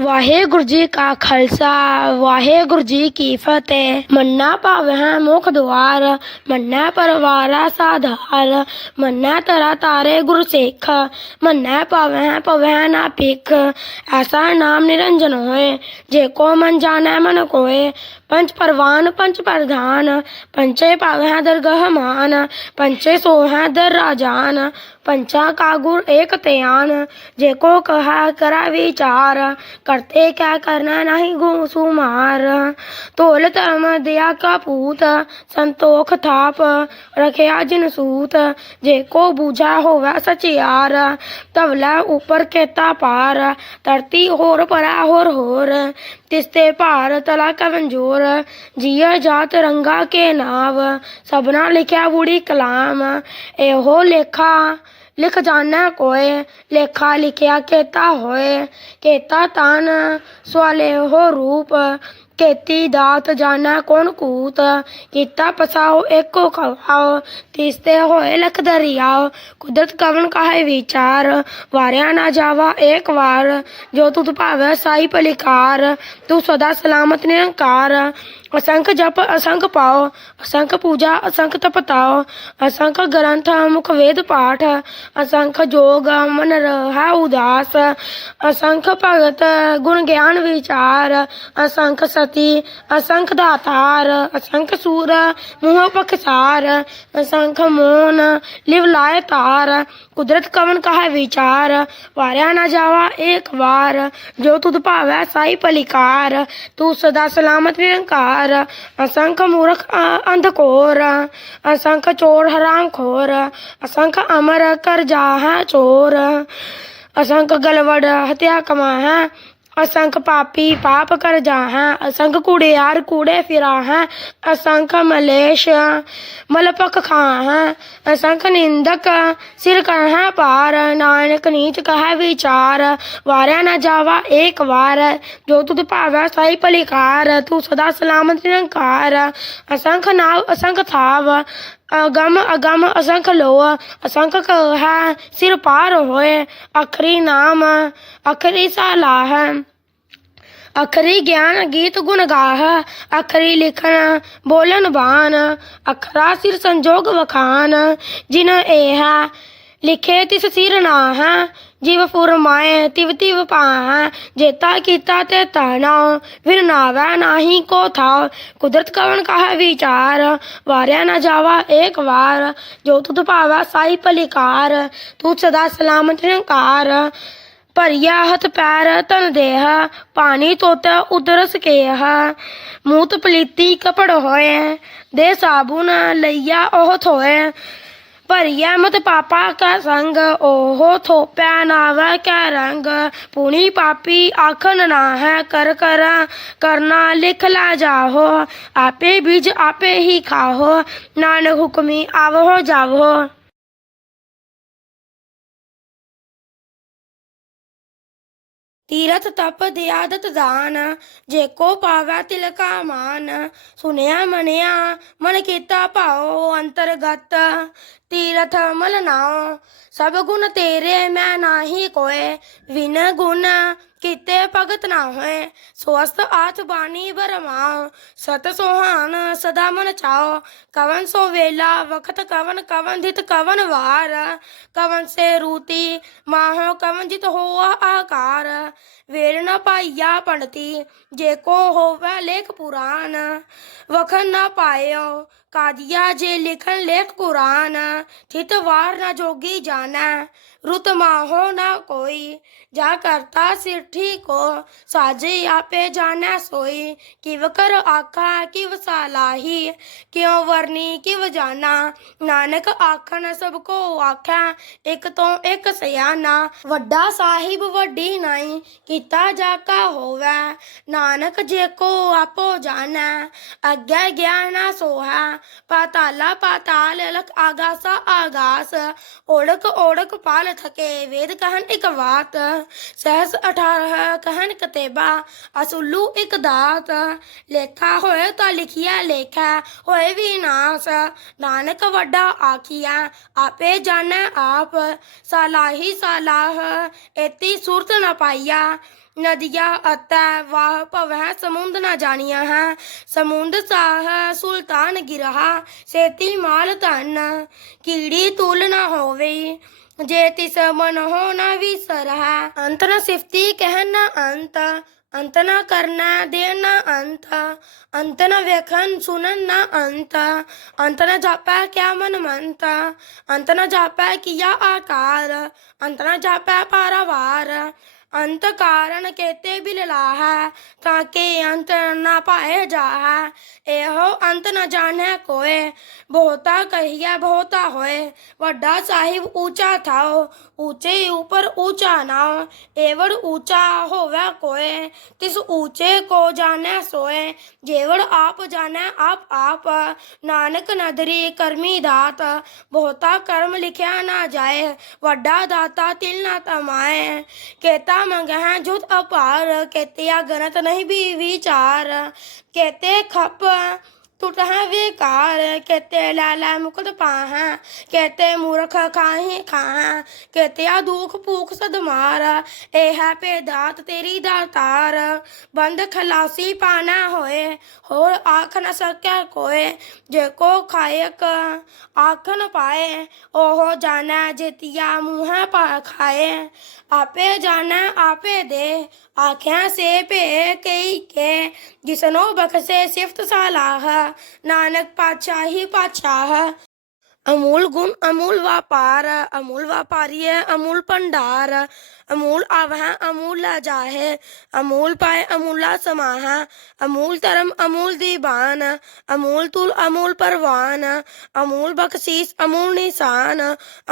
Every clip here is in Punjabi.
ਵਾਹਿਗੁਰੂ ਜੀ ਕਾ ਖਾਲਸਾ, ਵਾਹਿਗੁਰੂ ਜੀ ਕੀ ਫਤਿਹ। ਮੰਨਾ ਭਾਵੈ ਮੁਖ ਦੁਆਰ, ਮੰਨਾ ਪਰਵਾਰਾ ਸਾਧਾਰ। ਮੰਨਾ ਤਰਾ ਤਾਰੇ ਗੁਰ ਸਿੱਖ, ਮੰਨਾ ਭਾਵੈ ਭਵੈ ਨਾ ਭਿਖ। ਐਸਾ ਨਾਮ ਨਿਰੰਜਨ ਹੋਏ, ਜੇ ਕੋ ਮਨ ਜਾਣੈ ਮਨ ਕੋਏ। ਪੰਚ ਪਰਵਾਨ ਪੰਚ ਪ੍ਰਧਾਨ ਪੰਚੇ ਭਾਵੈ ਦਰਗਹ ਮਾਨ ਪੰਚੇ ਸੋਹੈ ਦਰ ਰਾਜਾਨ। ਪੰਚਾ ਕਾ ਗੁਰ ਏਕ ਧਿਆਨ, ਜੇ ਕੋ ਕਹਾ ਕਰਾ ਵਿਚਾਰ। ਕਰਤੇ, ਕਿਆ ਕਰਨਾ, ਨਹੀਂ ਗੂ ਸੁਮਾਰ ਤੋਲ ਧਰਮ ਦਿਆ ਕਾ ਪੂਤ ਸੰਤੋਖ ਥਾਪ ਰਖਿਆ ਜਿਨ ਸੂਤ। ਜੇ ਕੋ ਬੂਝਾ ਹੋਵੇ ਸਚਿਆਰ ਤਵਲਾ ਉਪਰ ਕੇਤਾ ਪਾਰ। ਧਰਤੀ ਹੋਰ ਪਰਾ ਹੋਰ ਹੋਰ, ਤਿਸਤੇ ਭਾਰ ਤਲਾ ਕਮਜ਼ੋਰ ਜੀਆ ਜਾਤ ਰੰਗਾ ਕੇ ਨਾਵ, ਸਭਨਾ ਲਿਖਿਆ ਬੁੜੀ ਕਲਾਮ। ਇਹੋ ਲੇਖਾ ਲਿਖ ਜਾਣਾ ਕੋਏ, ਲੇਖਾ ਲਿਖਿਆ ਕੇਤਾ ਹੋਏ, ਕੇਤਾ ਤਨ ਸਵਾਲੇ ਹੋ ਰੂਪ, ਕੇਤੀ ਦਾਤ ਜਾਣਾ ਕੌਣ ਕੂਤ, ਕੀਤਾ ਪਸਾਓ ਏਕੋ ਖਵਾਓ ਤਿਸਤੇ ਹੋਏ ਲਖ ਦਰਿਆਓ ਕੁਦਰਤ ਕਵਨ ਕਾਹੇ ਵਿਚਾਰ, ਵਾਰਿਆ ਨਾ ਜਾਵਾ ਏਕ ਵਾਰ, ਜੋ ਤੁਧ ਭਾਵੈ ਸਾਈ ਪਲਿਕਾਰ ਤੂੰ ਸਦਾ ਸਲਾਮਤ ਨਿਰੰਕਾਰ ਅਸੰਖ ਜਪ ਅਸੰਖ ਪਾਓ ਅਸੰਖ ਪੂਜਾ ਅਸੰਖ ਤਪਤਾਓ ਅਸੰਖ ਗ੍ਰੰਥ ਮੁਖ ਵੇਦ ਪਾਠ ਅਸੰਖ ਜੋਗ ਮਨ ਰਹਾ ਉਦਾਸ ਅਸੰਖ ਭਗਤ ਗੁਣ ਗਿਆਨ ਵਿਚਾਰ ਅਸੰਖ ਸਤੀ ਅਸੰਖ ਦਾਤਾਰ ਅਸੰਖ ਸੂਰ ਮੂਹ ਪਖਸਾਰ ਅਸੰਖ ਮੋਨ ਲਿਵ ਲਾਇ ਤਾਰ ਕੁਦਰਤ ਕਵਨ ਕਹਾ ਵਿਚਾਰ ਵਾਰਿਆ ਨਾ ਜਾਵਾ ਏਕ ਵਾਰ ਜੋ ਤੁਧ ਭਾਵੈ ਸਾਈ ਪਲਿਕਾਰ ਤੂੰ ਸਦਾ ਸਲਾਮਤ ਨਿਰੰਕਾਰ ਅਸੰਖ ਮੂਰਖ ਅ- ਅੰਧਕੋਰ ਅਸੰਖ ਚੋਰ ਹਰਾਮ ਖੋਰ, ਅਸੰਖ ਅਮਰ ਕਰ ਜਾਹ ਚੋਰ, ਅਸੰਖ ਗਲਵੜ ਹਤਿਆ ਕਮਾਹ ਅਸੰਖ ਪਾਪੀ ਪਾਪ ਕਰ ਜਾਹਾਂ, ਅਸੰਖ ਕੂੜਿਆਰ ਕੂੜੇ ਫਿਰਾਹਾਂ, ਅਸੰਖ ਮਲੇਸ਼ ਮਲਪਕ ਖਾਹਾਂ, ਅਸੰਖ ਨਿੰਦਕ ਸਿਰ ਕਰਹਾਂ ਪਾਰ ਨਾਨਕ ਨੀਚ ਕਹੈ ਵਿਚਾਰ, ਵਾਰਿਆ ਨਾ ਜਾਵਾ ਏਕ ਵਾਰ, ਜੋ ਤੁਧ ਭਾਵੈ ਸਾਈ ਪਲਿਕਾਰ ਤੂੰ ਸਦਾ ਸਲਾਮਤ ਨਿਰੰਕਾਰ, ਅਸੰਖ ਨਾਵ ਅਸੰਖ ਥਾਵ, ਅਗਮ ਅਗਮ ਅਸੰਖ ਲੋ ਅਸੰਖ ਹੈ ਸਿਰ ਪਾਰ ਹੋਏ, ਅਖਰੀ ਨਾਮ ਅਖਰੀ ਸਾਲਾਹ। ਅਖਰੀ ਗਿਆਨ, ਗੀਤ ਗੁਣ ਗਾਹ ਅਖਰੀ ਲਿਖਣ, ਬੋਲਣ ਬਾਣ, ਅਖਰਾ ਸਿਰ ਸੰਜੋਗ ਵਖਾਨ ਜਿਨ ਇਹ ਲਿਖੇ ਤਿਸ ਸਿਰ ਨਾਹ, ਜਿਵ ਫੁਰਮਾਏ ਤਿਵ ਤਿਵ ਪਾਹ ਜੇਤਾ ਕੀਤਾ ਤੇ ਤਾਣਾ ਫਿਰ ਨਾਵੈ ਨਾਹੀ ਕੋ ਥਾ ਕੁਦਰਤ ਕਵਨ ਕਹਾ ਵਿਚਾਰ, ਵਾਰਿਆ ਨਾ ਜਾਵਾ ਏਕ ਵਾਰ, ਜੋ ਤੁਧ ਭਾਵਾ ਸਾਈ ਪਲਿਕਾਰ ਤੂੰ ਸਦਾ ਸਲਾਮਤ ਨਿਰੰਕਾਰ। ਭਰੀਆ ਹੱਥ ਪੈਰ ਤਨ ਦੇਹ, ਪਾਣੀ ਤੋਤ ਉਦਰਸ ਕੇਹ ਮੂਤ ਪਲੀਤੀ ਕਪੜ ਹੋਏ, ਦੇ ਸਾਬੁਨ ਲਈਆ ਉਹ ਥੋਏ ਭਰੀਆ ਮਤ ਪਾਪਾ ਕਾ ਸੰਗ, ਉਹ ਥੋਪਿਆ ਨਾਵੈ ਕੈ ਰੰਗ। ਪੁਣੀ ਪਾਪੀ ਆਖਨ ਨਾ ਹੈ ਕਰ ਕਰ ਕਰਨਾ ਲਿਖ ਲਾ ਜਾਹੋ। ਆਪੇ ਬੀਜ ਆਪੇ ਹੀ ਖਾਹੋ, ਨਾਨਕ ਹੁਕਮੀ ਆਵੋ ਜਾਵੋ। ਤੀਰਥ ਤਪ ਦੇ ਆਦਤ ਦਾਨ ਜੇਕੋ ਪਾਵੈ ਤਿਲਕਾ ਮਾਨ। ਸੁਨਿਆ ਮਨਿਆ, ਮਨ ਕੀਤਾ ਭਾਉ ਅੰਤਰਗਤ। ਤੀਰਥ ਮਲ ਨਾ ਸਭ ਗੁਣ ਤੇਰੇ ਮੈਂ ਨਾਹੀ ਕੋਏ। ਵਿਨ ਗੁਣ ਕੀਤੇ ਭਗਤ ਨਾ ਹੋਏ ਸਵਸਤ ਆਠ ਬਾਣੀ ਬਰਮਾਉ। ਸਤ ਸੋਹਾਨ ਸਦਾ ਮਨ ਚਾਓ ਕਵਨ ਸੋ ਵੇਲਾ, ਵਖਤ ਕਵਨ ਕਵਨ ਧਿਤ ਕਵਨ ਵਾਰ। ਕਵਨ ਸੇ ਰੂਤੀ ਮਾਹ, ਕਵਨ ਜਿਤ ਹੋਆ ਆਕਾਰ। ਵੇਲ ਨਾ ਪਾਈਆ ਪੰਡਤੀ ਜੇ ਕੋ ਹੋਵੇ ਲੇਖ ਪੁਰਾਨ ਵਖਨ ਨਾ ਪਾਇਓ, ਕਾਜੀਆ ਜੇ ਲਿਖਨ ਲੇਖ ਕੁਰਾਨ, ਥਿਤ ਵਾਰ ਨਾ ਜੋਗੀ ਜਾਣਾ, ਰੁਤ ਮਾਹੋ ਨਾ ਕੋਈ, ਜਾ ਕਰਤਾ ਸਿਰਠੀ ਕੋ ਸਾਜੇ ਆਪੇ ਜਾਣੈ ਸੋਈ, ਕਿਵ ਕਰ ਆਖਾ, ਕਿਵ ਸਾਲਾਹੀ ਕਿਉ ਵਰਨੀ, ਕਿਵ ਜਾਣਾ, ਨਾਨਕ ਆਖਣ ਸਭ ਕੋ ਆਖੈ, ਇਕ ਤੋਂ ਇਕ ਸਿਆਣਾ, ਵੱਡਾ ਸਾਹਿਬ ਵੱਡੀ ਨਹੀਂ ਕੀਤਾ ਜਾ ਕਾ ਹੋਵੇ। ਨਾਨਕ ਜੇ ਕੋ ਆਪੋ ਜਾਣੈ, ਅੱਗੇ ਗਿਆਨਾ ਸੋਹਾ। ਪਾਤਾਲਾ ਪਾਤਾਲ ਲਖ ਆਗਾਸਾ ਆਗਾਸ, ਓੜਕ ਓੜਕ ਪਾਲ ਥਕੇ, ਵੇਦ ਕਹਨ ਇਕ ਬਾਤ ਸਹਿਸ 18 ਕਹਨ ਕਤੇਬਾ, ਅਸੁਲੂ ਇਕ ਦਾਤ। ਲੇਖਾ ਹੋਏ ਤਾਂ ਲਿਖਿਆ ਲੇਖਾ, ਹੋਏ ਵਿਨਾਸ਼ ਨਾਨਕ ਵੱਡਾ ਆਖੀਆ ਆਪੇ ਜਾਣੈ ਆਪ। ਸਲਾਹੀ ਸਲਾਹ, ਏਤੀ ਸੁਰਤ ਨ ਪਾਈਆ ਨਦੀਆਂ ਅਤੇ ਵਾਹ ਭਵੈ ਸਮੁੰਦ ਨਾ ਜਾਣੀਆਂ ਹੈ। ਸਮੁੰਦ ਸਾਹ ਸੁਲਤਾਨ ਗਿਰਹਾ, ਸੇਤੀ ਮਾਲ ਧਨ, ਕੀੜੀ ਤੁਲ ਨਾ ਹੋਵੇ। ਜੇ ਤਿਸ ਮਨ ਹੋ ਨਾ ਵਿਸਰਹਾ ਅੰਤ ਨ ਸਿਫਤੀ ਕਹਿ ਨਾ ਅੰਤ। ਅੰਤ ਨਾ ਕਰਨਾ ਦੇ ਨਾ ਅੰਤ। ਅੰਤ ਨ ਵੇਖਣ ਸੁਣਨ ਨਾ ਅੰਤ। ਅੰਤ ਨ ਜਾਪੈ ਕਿਆ ਮਨ ਮੰਤ ਅੰਤ ਨ ਜਾਪੈ ਕੀਆ ਆਕਾਰ। ਅੰਤ ਨ ਜਾਪੈ ਪਾਰਾਵਾਰ। ਅੰਤ ਕਾਰਨ ਕੇਤੇ ਬਿਲਲਾਹ ਤਾਂ ਕਿ ਅੰਤ ਨਾ ਪਾਏ ਜਾਹ। ਇਹੋ ਅੰਤ ਨ ਜਾਣੈ ਕੋਏ, ਬਹੁਤਾ ਕਹੀਐ ਬਹੁਤਾ ਹੋਏ। ਵੱਡਾ ਸਾਹਿਬ ਊਚਾ ਥਾਓ ਊਚੇ ਉਪਰ ਊਚਾ ਨਾਉ। ਏਵੜ ਊਚਾ ਹੋਵੇ ਕੋਏ, ਤਿਸ ਊਚੇ ਕੋ ਜਾਣੈ ਸੋਏ। ਜੇਵੜ ਆਪ ਜਾਣੈ ਆਪ ਆਪ, ਨਾਨਕ ਨਦਰੀ ਕਰਮੀ ਦਾਤ। ਬਹੁਤਾ ਕਰਮ ਲਿਖਿਆ ਨਾ ਜਾਏ, ਵੱਡਾ ਦਾਤਾ ਤਿਲ ਨਾ ਤਮਾਏ। ਕੇਤਾ ਮੰਗਹਿ ਜੁਤ ਅਪਾਰ ਕੇਤਿਆ ਗਨਤ ਨਹੀਂ ਵੀ ਵਿਚਾਰ ਕੇਤੇ ਖਪ ਟੁੱਟ ਹੈ ਵਿਕਾਰ, ਕੇਤੇ ਲਾਲਾ ਮੁਕਤ ਪਾਹਾਂ, ਕੇਤੇ ਮੂਰਖ ਖਾਹੀ ਖਾਹਾਂ ਕੇਤਿਆ ਦੁਖ ਭੂਖ ਸਦਮਾਰ, ਇਹ ਹੈ ਪੇਦਾਤ ਤੇਰੀ ਦਾਤਾਰ ਬੰਦ ਖਲਾਸੀ ਪਾਣਾ ਹੋਏ, ਹੋਰ ਆਖ ਨ ਸਕਿਆ ਕੋਏ, ਜੇ ਕੋ ਖਾਇਕ ਆਖ ਨ ਪਾਏ, ਉਹ ਜਾਣਾ ਜੇਤਿਆ ਮੂੰਹ ਪਾ ਖਾਏ, ਆਪੇ ਜਾਣਾ ਆਪੇ ਦੇ ਆਖਿਆ ਸੇ ਭੇ ਕਈ ਕੇ ਜਿਸਨੋ ਬਖਸ਼ੇ ਸਿਫਤ ਸਲਾਹ। ਨਾਨਕ ਪਾਤਸ਼ਾਹੀ ਪਾਤਸ਼ਾਹ। ਅਮੂਲ ਗੁਣ ਅਮੂਲ ਵਪਾਰ ਅਮੂਲ ਵਪਾਰੀ ਹੈ ਅਮੂਲ ਭੰਡਾਰ ਅਮੂਲ ਆਵਹਿ ਅਮੂਲ ਲਾ ਜਾਹੇ ਅਮੂਲ ਪਾਏ ਅਮੂਲਾ ਸਮਾਹਾ ਅਮੂਲ ਧਰਮ ਅਮੂਲ ਦੀਵਾਨ ਅਮੂਲ ਤੁਲ ਅਮੂਲ ਪਰਵਾਨ ਅਮੂਲ ਬਖਸ਼ੀਸ ਅਮੂਲ ਨਿਸ਼ਾਨ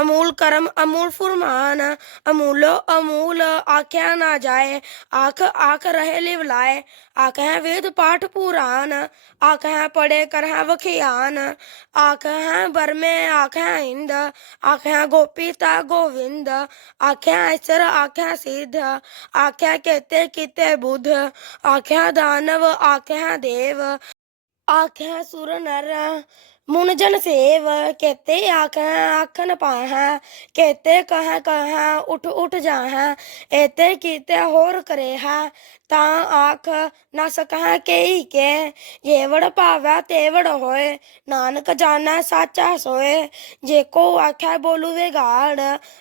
ਅਮੂਲ ਕਰਮ ਅਮੂਲ ਫੁਰਮਾਨ ਅਮੂਲੋ ਅਮੂਲ ਆਖਿਆ ਨਾ ਜਾਏ ਆਖ ਆਖ ਰਹੇ ਲਿਵ ਲਾਏ ਆਖ ਹੈ ਵੇਦ ਪਾਠ ਪੁਰਾਨ ਆਖ ਹੈ ਪੜੇ ਕਰ ਹੈ ਵਖਿਆਨ ਆਖ ਹੈ ਬਰਮੇ ਇੰਦ ਆਖ ਹੈ ਗੋਵਿੰਦ, ਆਖਿਆ ਇਸਰ ਆਖਿਆ ਸਿੱਧ, ਆਖਿਆ ਕੇਤੇ ਕੀਤੇ ਬੁੱਧ, ਆਖਿਆ ਦਾਨਵ, ਆਖਿਆ ਦੇਵ, ਆਖਿਆ ਸੁਰ ਨਰ ਮੁਨ ਜਨ ਸੇਵ, ਕੇਤੇ ਆਖਾਂ ਆਖਨ ਪਾਹਾਂ, ਕੇਤੇ ਕਹਾਂ ਕਹਾਂ, ਉਠ ਉਠ ਜਾਹਾਂ ਏਤੇ ਕੀਤੇ ਹੋਰ ਕਰੇਹਾ ਤਾਂ ਆਖ ਨਾ ਸਕਹਾਂ ਕੇਈ ਕੇ ਜੇਵੜ ਭਾਵੈ ਤੇਵੜ ਹੋਏ, ਨਾਨਕ ਜਾਣੈ ਸਾਚਾ ਸੋਏ। ਜੇ ਕੋ ਆਖਿਆ ਬੋਲੂ ਵਿਗਾੜ,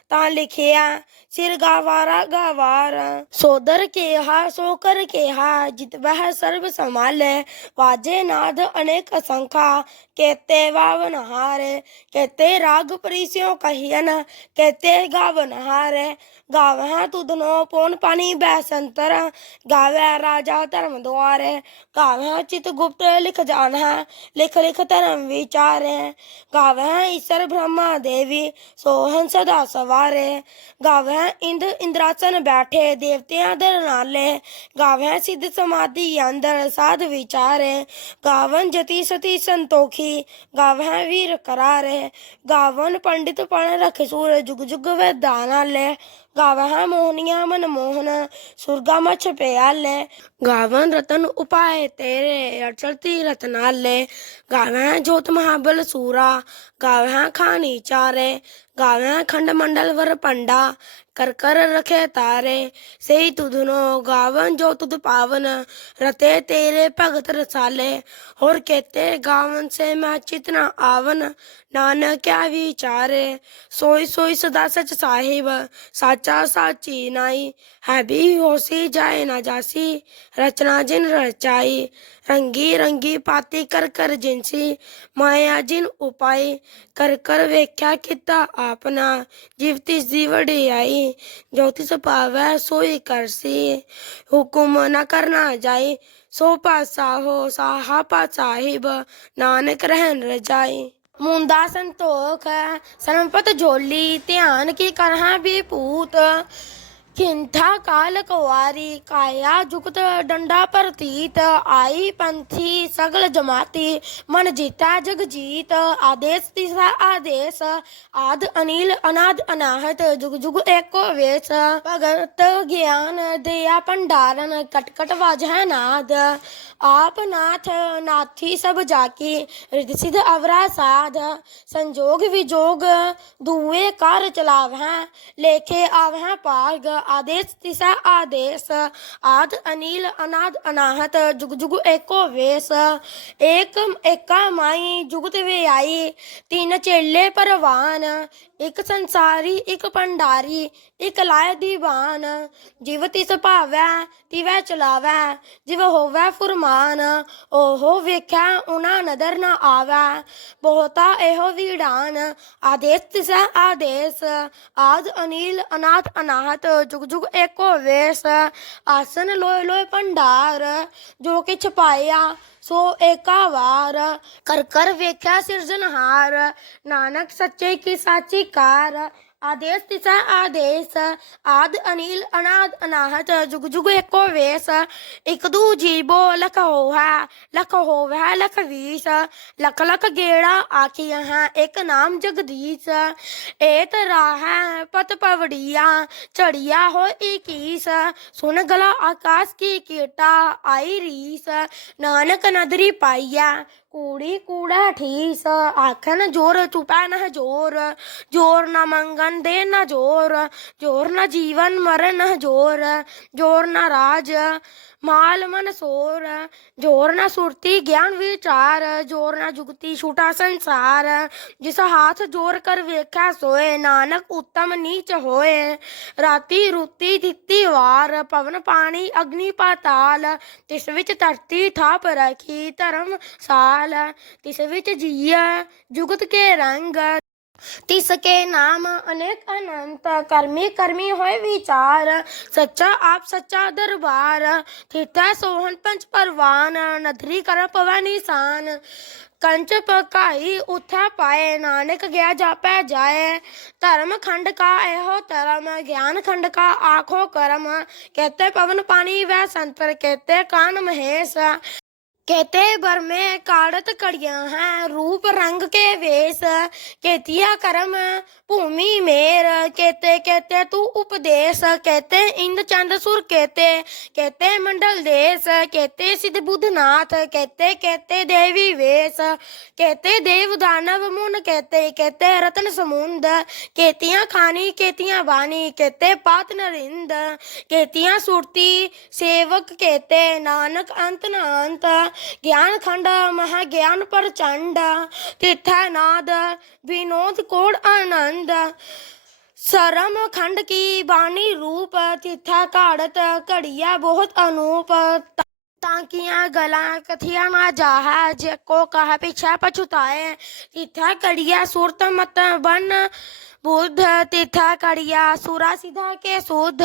ਤਾਂ ਲਿਖਿਆ ਸਿਰ ਗਾਵਾਰਾ ਗਾਵਾਰ। ਸੋਦਰ ਕੇਹਾ ਸੋ ਕਰ ਕੇਹਾ, ਜਿਤ ਸਰਬ ਸੰਭਾਲੇ। ਵਾਜੇ ਨਾਦ ਅਨੇਕ ਅਸੰਖਾ ਕੇਤੇ ਵਾਵਨ ਹਾਰੇ ਕੇਤੇ ਰਾਗ ਪਰਿਸਿਓ ਕਹੀਨ ਕੇਤੇ ਗਾਵਨ ਹਾਰੇ ਗਾਵਹਾਂ ਤੁਧਨੋ ਪੋਨ ਪਾਣੀ ਬੈਸੰਤਰ। ਗਾਵੇ ਰਾਜਾ ਧਰਮ ਦੁਆਰੇ ਗਾਵਹਾਂ ਚਿਤ ਗੁਪਤ ਲਿਖ ਜਾਣਾ, ਲਿਖ ਲਿਖ ਧਰਮ ਵਿਚਾਰੇ ਗਾਵਹਾਂ ਈਸ਼ਰ ਬ੍ਰਹਮਾ ਦੇਵੀ ਸੋਹਨ ਸਦਾ ਸਵਾਰੇ ਗਾਵਹਾਂ ਇੰਦ ਇੰਦਰਾਸਨ ਬੈਠੇ, ਦੇਵਤਿਆਂ ਦਰ ਨਾਲੇ ਗਾਵਹਾਂ ਸਿੱਧ ਸਮਾਧੀ ਅੰਦਰ ਸਾਧ ਵਿਚਾਰੇ, ਗਾਵਨ ਜਤੀ ਸਤੀ ਸੰਤੋਖੀ ਗਾਵਹਾਂ ਵੀਰ ਕਰਾਰੇ, ਗਾਵਨ ਪੰਡਿਤ ਪਣ ਰਖ ਸੂਰ ਜੁਗ ਜੁਗ ਵੈਦਾ ਨਾਲੇ ਗਾਵਹਾਂ ਮੋਹਨੀਆਂ, ਮਨ ਮੋਹਨ, ਸੁਰਗਾ ਮਛ ਪਿਆਲੇ। ਗਾਵਨ ਰਤਨ ਉਪਾਏ ਤੇਰੇ ਅਚਲਤੀ ਰਤਨਾਲੇ ਗਾਵਹਾਂ ਜੋਤ ਮਹਾਬਲ ਸੂਰਾ ਗਾਵਹਾਂ ਖਾਨੀ ਚਾਰੇ ਗਾਵਹਾਂ ਖੰਡ ਮੰਡਲ ਵਰ ਪੰਡਾ ਕਰ ਕਰ ਰਖੇ ਤਾਰੇ। ਸਹੀ ਤੁਧਨੋ ਗਾਵਨ, ਜੋ ਤੁਧ ਪਾਵਨ, ਰਤੇ ਤੇਰੇ ਭਗਤ ਰਸਾਲੇ। ਹੋਰ ਕੇਤੇ ਗਾਵਨ ਸੇ ਮੈਂ ਚਿਤਨਾ ਆਵਨ, ਨਾਨਕ ਕਿਆ ਵਿਚਾਰੇ। ਸੋਈ ਸੋਈ ਸਦਾ ਸਚ ਸਾਹਿਬ, ਸਾਚਾ ਸਾਚੀ ਨਾਈ। ਹੈ ਵੀ ਹੋਸੀ ਜਾਏ ਨਾ ਜਾਸੀ, ਰਚਨਾ ਜਿਨ ਰਚਾਈ। ਰੰਗੀ ਰੰਗੀ ਪਾਤੀ ਕਰ ਕਰ ਜਿਨਸੀ ਮਾਇਆ ਜਿਨ ਉਪਾਈ। ਕਰ ਕਰ ਵੇਖਿਆ ਕੀਤਾ ਆਪਨਾ ਦੀ ਵਡਿਆਈ ਜੋ ਪਾਵੈ ਸੋਈ ਕਰਸੀ ਹੁਕਮ ਨਾ ਕਰਨਾ ਜਾਈ ਸੋ ਪਾਸਾ ਹੋ ਸਾਹਾ ਪਾ ਸਾਹਿਬ, ਨਾਨਕ ਰਹਿਣ ਰਜਾਈ। ਮੁੰਦਾ ਸੰਤੋਖ ਸੰਪਤ ਝੋਲੀ ਧਿਆਨ ਕੀ ਕਰਹਾ ਵੀ ਭੂਤ। ਖਿੰਥਾ ਕਾਲ ਕੁਵਾਰੀ, ਕਾਇਆ ਜੁਗਤ ਡੰਡਾ ਪ੍ਰਤੀਤ, ਆਈ ਪੰਥੀ ਸਗਲ ਜਮਾਤੀ, ਮਨ ਜੀਤਾ ਜਗ ਜੀਤ, ਆਦੇਸ ਤਿਸਾ ਆਦੇਸ, ਆਦ ਅਨੀਲ ਅਨਾਦ ਅਨਾਹਤ, ਜੁਗ ਜੁਗ ਏਕੋ ਵੇਸ, ਭਗਤ ਗਿਆਨ ਦਿਆ ਭੰਡਾਰਨ, ਕਟਕਟ ਕਟ ਵਾਜੈ ਨਾਦ ਆਪ ਨਾਥ ਨਾਥੀ ਸਭ ਜਾਕੀ ਰਿਧ ਸਿਧ ਅਵਰਾ ਸਾਧ, ਸੰਜੋਗ ਵਿਜੋਗ, ਦੂਏ ਕਰ ਚਲਾਵਹਿ, ਲੇਖੇ ਆਵਹਿ ਪਾਗ ਆਦੇਸ਼ ਤਿਸੈ ਆਦੇਸ਼, ਆਦ ਅਨੀਲ ਅਨਾਦ ਅਨਾਹਤ, ਜੁਗ ਜੁਗ ਏਕੋ ਵੇਸ, ਏਕ ਏਕਾ ਮਾਈ ਜੁਗਤ ਵਿਆਈ, ਤਿੰਨ ਚੇਲੇ ਪਰਵਾਨ, ਇਕ ਸੰਸਾਰੀ, ਇਕ ਭੰਡਾਰੀ, ਇਕ ਲਾਇ ਦੀਵਾਨ, ਜਿਵ ਤਿਸ ਭਾਵੈ ਤਿਵੈ ਚਲਾਵੈ, ਜਿਵ ਹੋਵੈ ਫੁਰਮਾ ਫੁਰਮਾਨ ਓਹੋ ਵੇਖੈ ਉਨਾ ਨਦਰ ਨ ਆਵੈ। ਬਹੁਤਾ ਇਹੋ ਵੀੜਾਨ, ਆਦੇਸ਼ ਤਿਸੈ ਆਦੇਸ਼। ਆਦ ਅਨੀਲ, ਅਨਾਥ, ਅਨਾਹਤ, ਜੁਗ ਜੁਗ ਏਕੋ ਵੇਸ। ਆਸਨ ਲੋਏ ਲੋਏ ਭੰਡਾਰ, ਜੋ ਕਿ ਛਪਾਇਆ, ਸੋ ਏਕਾ ਵਾਰ। ਕਰ ਕਰ ਵੇਖਿਆ ਸਿਰਜਨਹਾਰ ਨਾਨਕ ਸੱਚੇ ਕੀ ਸਾਚੀ ਕਾਰ। ਆਦੇਸ਼ ਤਿਸੈ ਆਦੇਸ਼, ਆਦ ਅਨੀਲ, ਅਨਾਦ ਅਨਾਹਤ, ਜੁਗ ਜੁਗ ਏਕੋ ਵੇਸ, ਇਕ ਦੂ ਜੀਬੋ ਲਖ ਹੋਹਾ ਲਖ ਹੋਵੈ ਲਖ ਵੀਸ ਲਖ ਲਖ ਗੇੜਾ ਆਖੀਆਂ ਹੈ, ਇੱਕ ਨਾਮ ਜਗਦੀਸ਼, ਏਤ ਰਾਹੈ ਪਤ ਪਵੜੀਆ ਚੜੀਆ ਹੋ ਇਕੀਸ, ਸੁਨ ਗਲਾ ਆਕਾਸ਼ ਕੀ ਕੀਟਾ, ਆਈ ਰੀਸ, ਨਾਨਕ ਨਦਰੀ ਪਾਈਆ ਕੂੜੀ ਕੂੜਾ ਠੀਸ। ਆਖਣ ਜੋਰ ਚੁਪੈ ਨਾ ਜੋਰ ਜੋਰ ਨਾ ਮੰਗਨ ਦੇ ਨਾ ਜੋਰ ਜੋਰ ਨਾ ਜੀਵਨ ਮਰਨ ਨਾ ਜੋਰ ਜੋਰ ਨਾ ਰਾਜ ਮਾਲ ਮਨ ਸੋਰ, ਜੋਰ ਨਾ ਸੁਰਤੀ ਗਿਆਨ ਵਿਚਾਰ, ਜੋਰ ਨਾ ਜੁਗਤੀ ਛੂਟਾ ਸੰਸਾਰ, ਜਿਸ ਹਾਥ ਜੋਰ ਕਰ ਵੇਖਿਆ ਸੋਏ, ਨਾਨਕ ਉਤਮ ਨੀਚ ਹੋਏ। ਰਾਤੀ ਰੁੱਤੀ ਦਿੱਤੀ ਵਾਰ, ਪਵਨ ਪਾਣੀ ਅਗਨੀ ਪਾਤਾਲ, ਤਿਸ ਵਿੱਚ ਧਰਤੀ ਥਾਪ ਰਖੀ ਧਰਮ ਸਾਰ। ਸਾਲ ਤਿਸ ਵਿੱਚ ਜੀਆ ਜੁਗਤ ਕੇ ਰੰਗ ਤਿਸ ਕੇ ਨਾਮ ਅਨੇਕ ਅਨੰਤ ਕਰਮੀ ਕਰਮੀ ਹੋਏ ਵਿਚਾਰ ਸੱਚਾ ਆਪ ਸੱਚਾ ਦਰਬਾਰ ਥਿਤੈ ਸੋਹਣ ਪੰਚ ਪਰਵਾਨ ਨਦਰੀ ਕਰ ਪਵੈ ਨਿਸ਼ਾਨ ਕੰਚ ਪਕਾਈ ਉਥੈ ਪਾਏ ਨਾਨਕ ਗਿਆ ਜਾਪੈ ਜਾਏ ਧਰਮ ਖੰਡ ਕਾ ਇਹੋ ਧਰਮ ਗਿਆਨ ਖੰਡ ਕਾ ਆਖੋ ਕਰਮ ਕਹਤੇ ਪਵਨ ਪਾਣੀ ਵੈ ਸੰਤਰ ਕਹਤੇ ਕਾਨ ਮਹੇਸ਼ कहते बर में काड़त कड़िया हैं रूप रंग के वेश केतिया कर्म भूमि मेर कहते कहते तू उपदेश कहते इंद चंद सुर कहते कहते मंडल देश कहते सिद्ध बुद्धनाथ कहते कहते देवी वेश कहते देव दानव मुन कहते कहते रतन समुंद कहतियाँ खानी कहतियाँ वानी कहते पात नरिंद कहतियाँ सुरती सेवक कहते नानक अंत न अंत ज्ञान खंड महा ज्ञान प्रचंड तीर्था नाद विनोद कोड आनंद ਸਰਮ ਖੰਡ ਕੀ ਬਾਣੀ ਰੂਪ, ਤਿਥੈ ਘਾੜਤ ਘੜੀਆ ਬਹੁਤ ਅਨੂਪ। ਤਾਂਕੀਆਂ ਗਲਾਂ ਕਥਿਆ ਨਾ ਜਾਹੈ, ਜੇ ਕੋ ਕਹ ਪਿਛੈ ਪਛੁਤਾਏ। ਤਿਥੈ ਘੜੀਆ ਸੁਰਤ ਮਤ ਬਨ, ਬੁੱਧ ਤਿਥੈ ਕੜੀਆ ਸੁਰਾ ਸਿਧਾ ਕੇ ਸੁਧ।